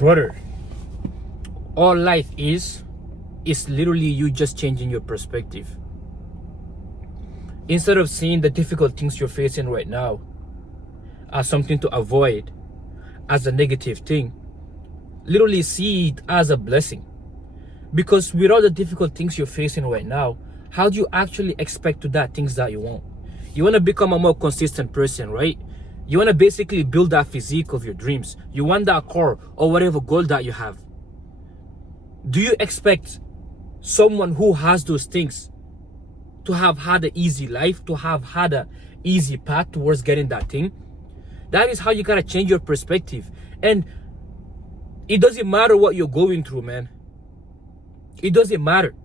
Brother, all life is literally you just changing your perspective. Instead of seeing the difficult things you're facing right now as something to avoid, as a negative thing, literally see it as a blessing. Because with all the difficult things you're facing right now, how do you actually expect to that things that you want? You want to become a more consistent person, right? You want to basically build that physique of your dreams. You want that core or whatever goal that you have. Do you expect someone who has those things to have had an easy life, to have had an easy path towards getting that thing? That is how you gotta change your perspective. And it doesn't matter what you're going through, man. It doesn't matter.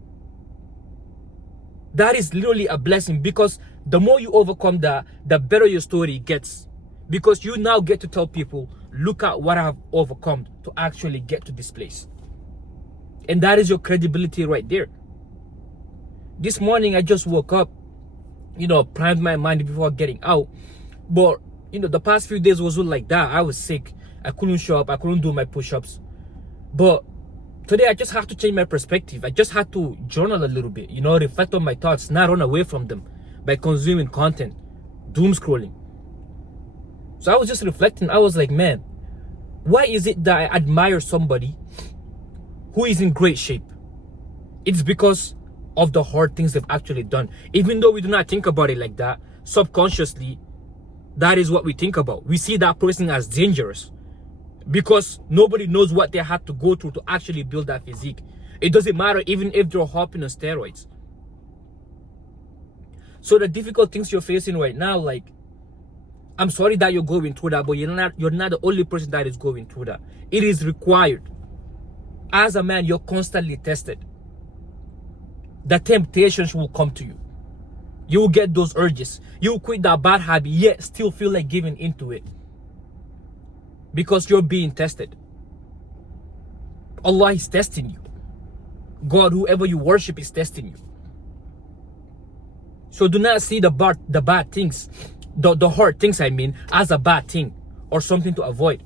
That is literally a blessing, because the more you overcome that, the better your story gets. Because you now get to tell people, look at what I've overcome to actually get to this place. And that is your credibility right there. This morning I just woke up, primed my mind before getting out. But the past few days was like that. I was sick. I couldn't show up. I couldn't do my push-ups. But today I just have to change my perspective. I just had to journal a little bit, reflect on my thoughts, not run away from them by consuming content, doom scrolling. So I was just reflecting. I was like, man, why is it that I admire somebody who is in great shape? It's because of the hard things they've actually done. Even though we do not think about it like that, subconsciously, that is what we think about. We see that person as dangerous because nobody knows what they had to go through to actually build that physique. It doesn't matter even if they're hopping on steroids. So the difficult things you're facing right now, like, I'm sorry that you're going through that, but you're not the only person that is going through that. It is required. As a man, you're constantly tested. The temptations will come to you. You will get those urges. You will quit that bad habit, yet still feel like giving into it. Because you're being tested. Allah is testing you. God, whoever you worship, is testing you. So do not see the bad things, the hard things as a bad thing or something to avoid.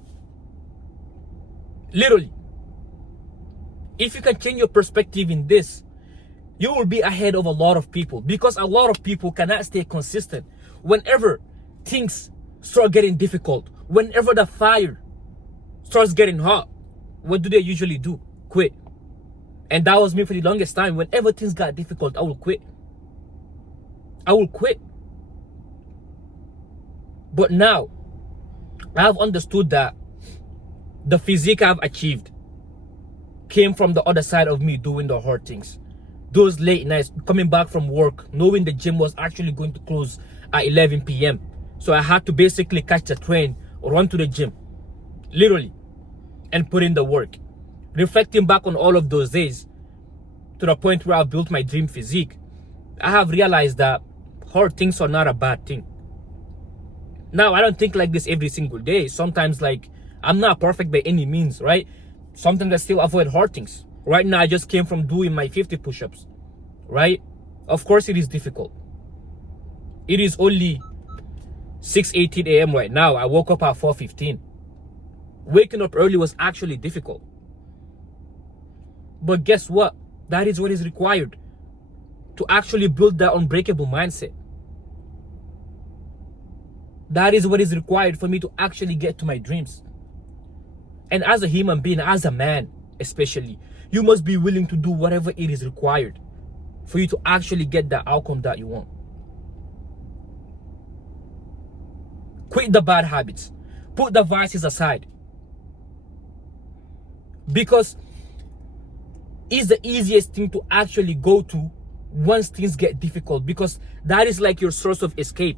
Literally. If you can change your perspective in this, you will be ahead of a lot of people, because a lot of people cannot stay consistent. Whenever things start getting difficult, whenever the fire starts getting hot, what do they usually do? Quit. And that was me for the longest time. Whenever things got difficult, I will quit. I will quit. But now, I have understood that the physique I've achieved came from the other side of me doing the hard things. Those late nights, coming back from work, knowing the gym was actually going to close at 11 p.m. So I had to basically catch the train, run to the gym, literally, and put in the work. Reflecting back on all of those days, to the point where I built my dream physique, I have realized that hard things are not a bad thing. Now, I don't think like this every single day. Sometimes, I'm not perfect by any means, right? Sometimes I still avoid hard things. Right now, I just came from doing my 50 push-ups, right? Of course, it is difficult. It is only 6:18 a.m. right now. I woke up at 4:15. Waking up early was actually difficult. But guess what? That is what is required to actually build that unbreakable mindset. That is what is required for me to actually get to my dreams. And as a human being, as a man especially, you must be willing to do whatever it is required for you to actually get the outcome that you want. Quit the bad habits. Put the vices aside. Because it's the easiest thing to actually go to once things get difficult, because that is like your source of escape.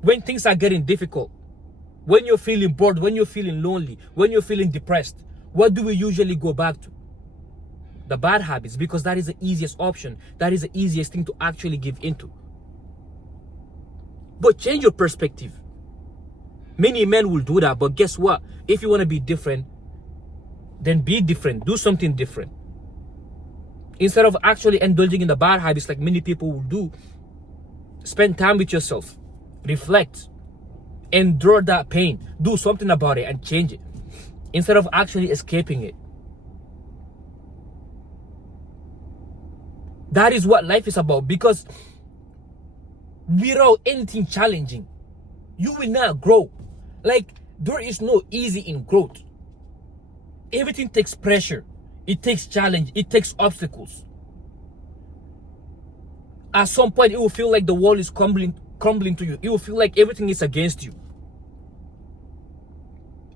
When things are getting difficult, when you're feeling bored, when you're feeling lonely, when you're feeling depressed, what do we usually go back to? The bad habits, because that is the easiest option. That is the easiest thing to actually give into. But change your perspective. Many men will do that, but guess what? If you want to be different, then be different. Do something different. Instead of actually indulging in the bad habits like many people will do, spend time with yourself. Reflect. Endure that pain. Do something about it and change it instead of actually escaping it. That is what life is about, because without anything challenging, you will not grow. Like, there is no easy in growth. Everything takes pressure. It takes challenge. It takes obstacles. At some point, it will feel like the world is crumbling to you. It will feel like everything is against you.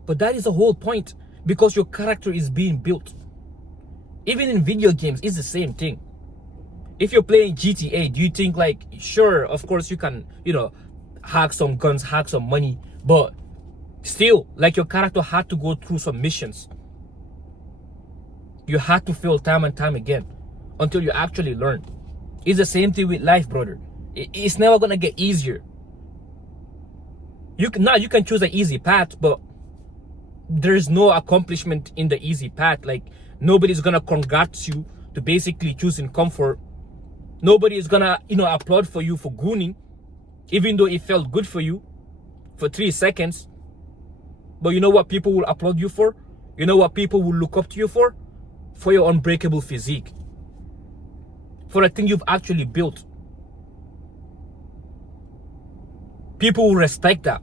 But that is the whole point, because your character is being built. Even in video games, it's the same thing. If you're playing GTA, do you think, like, sure, of course you can, hack some guns, hack some money, but still, like, your character had to go through some missions. You had to fail time and time again until you actually learn. It's the same thing with life, brother. It's never gonna get easier. You can choose an easy path, but there's no accomplishment in the easy path. Like, nobody's gonna congrats you to basically choosing comfort. Nobody is gonna, applaud for you for gooning, even though it felt good for you for 3 seconds. But you know what people will applaud you for? You know what people will look up to you for? For your unbreakable physique. For the thing you've actually built. People will respect that.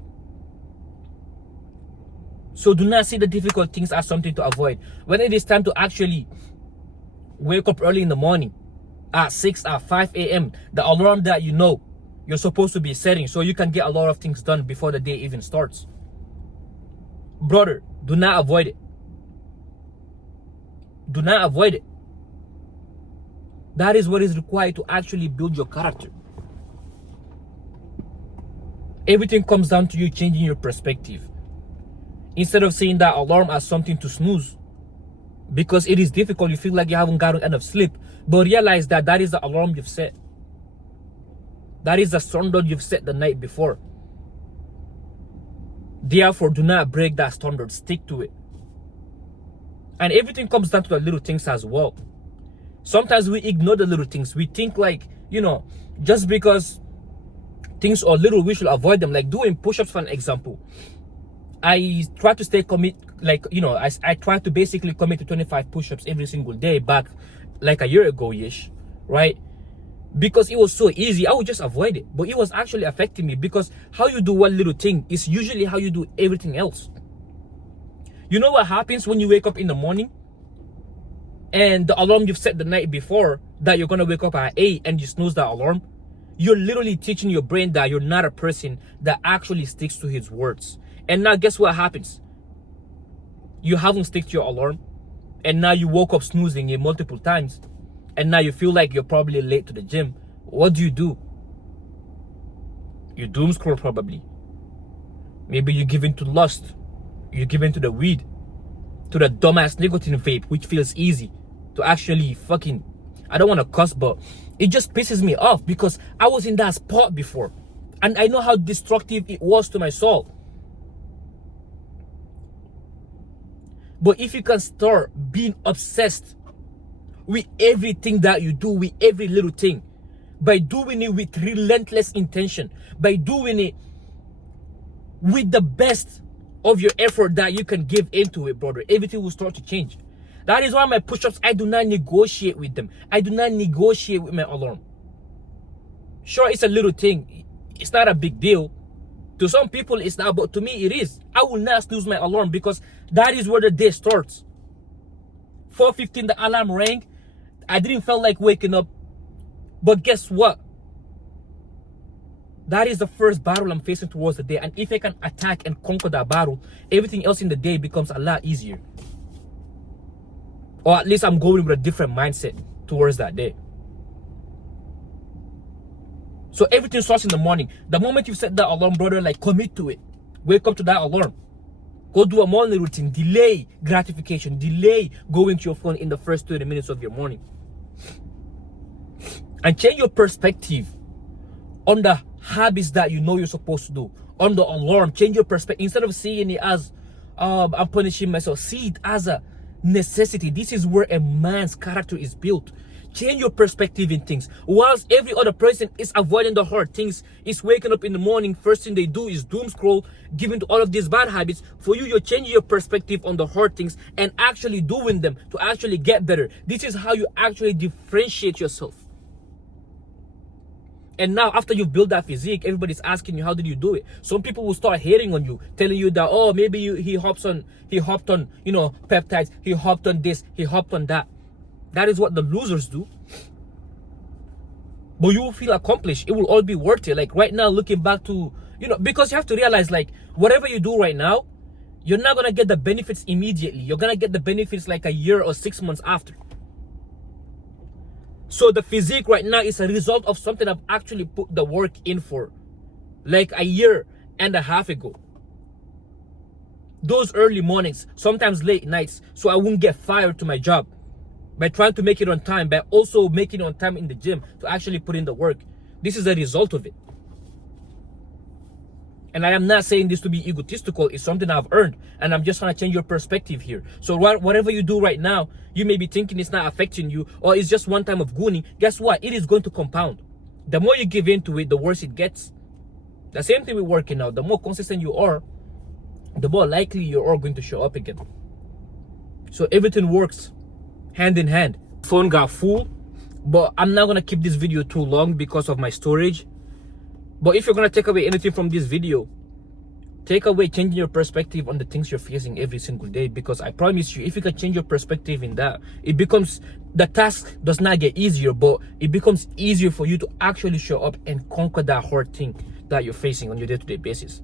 So do not see the difficult things as something to avoid. When it is time to actually wake up early in the morning, at 6, at 5 a.m., the alarm that you're supposed to be setting so you can get a lot of things done before the day even starts. Brother, do not avoid it. Do not avoid it. That is what is required to actually build your character. Everything comes down to you changing your perspective. Instead of seeing that alarm as something to snooze, because it is difficult, you feel like you haven't gotten enough sleep, but realize that that is the alarm you've set. That is the standard you've set the night before. Therefore, do not break that standard. Stick to it. And everything comes down to the little things as well. Sometimes we ignore the little things. We think, like, just because things are little, we should avoid them. Like doing push-ups, for an example. I try to stay I try to basically commit to 25 push-ups every single day back like a year ago-ish, right? Because it was so easy, I would just avoid it. But it was actually affecting me, because how you do one little thing is usually how you do everything else. You know what happens when you wake up in the morning and the alarm you've set the night before that you're gonna wake up at 8 and you snooze that alarm? You're literally teaching your brain that you're not a person that actually sticks to his words. And now guess what happens? You haven't stuck to your alarm, and now you woke up snoozing it multiple times, and now you feel like you're probably late to the gym. What do? You doom scroll probably. Maybe you give in to lust. You give in to the weed, to the dumbass nicotine vape, which feels easy to actually fucking, I don't want to cuss, but it just pisses me off because I was in that spot before, and I know how destructive it was to my soul. But if you can start being obsessed with everything that you do, with every little thing, by doing it with relentless intention, by doing it with the best of your effort that you can give into it, brother, everything will start to change. That is why my push-ups, I do not negotiate with them. I do not negotiate with my alarm. Sure, it's a little thing. It's not a big deal. To some people, it's not, but to me, it is. I will not snooze my alarm because that is where the day starts. 4:15, the alarm rang. I didn't feel like waking up. But guess what? That is the first battle I'm facing towards the day. And if I can attack and conquer that battle, everything else in the day becomes a lot easier. Or at least I'm going with a different mindset towards that day. So everything starts in the morning. The moment you set that alarm, brother, like, commit to it. Wake up to that alarm. Go do a morning routine. Delay gratification. Delay going to your phone in the first 20 minutes of your morning. And change your perspective on the habits that you know you're supposed to do. On the alarm, change your perspective. Instead of seeing it as, I'm punishing myself, see it as a necessity. This is where a man's character is built. change your perspective in things. Whilst every other person is avoiding the hard things, is waking up in the morning, first thing they do is doom scroll, giving to all of these bad habits. For you, you're changing your perspective on the hard things and actually doing them to actually get better. This is how you actually differentiate yourself. And now, after you've built that physique, everybody's asking you, how did you do it? Some people will start hating on you, telling you that, oh, maybe he hopped on, you know, peptides, he hopped on this, he hopped on that. That is what the losers do. But you will feel accomplished. It will all be worth it. Like right now, looking back to, you know, because you have to realize, like, whatever you do right now, you're not going to get the benefits immediately. You're going to get the benefits like a year or 6 months after. So the physique right now is a result of something I've actually put the work in for like a year and a half ago. Those early mornings, sometimes late nights, so I wouldn't get fired to my job by trying to make it on time, by also making it on time in the gym to actually put in the work. This is a result of it. And I am not saying this to be egotistical. It's something I've earned. And I'm just trying to change your perspective here. So whatever you do right now, you may be thinking it's not affecting you or it's just one time of gooning. Guess what? It is going to compound. The more you give into it, the worse it gets. The same thing with working out. The more consistent you are, the more likely you are going to show up again. So everything works hand in hand. Phone got full, but I'm not going to keep this video too long because of my storage. But if you're going to take away anything from this video, take away changing your perspective on the things you're facing every single day. Because I promise you, if you can change your perspective in that, it becomes, the task does not get easier, but it becomes easier for you to actually show up and conquer that hard thing that you're facing on your day-to-day basis.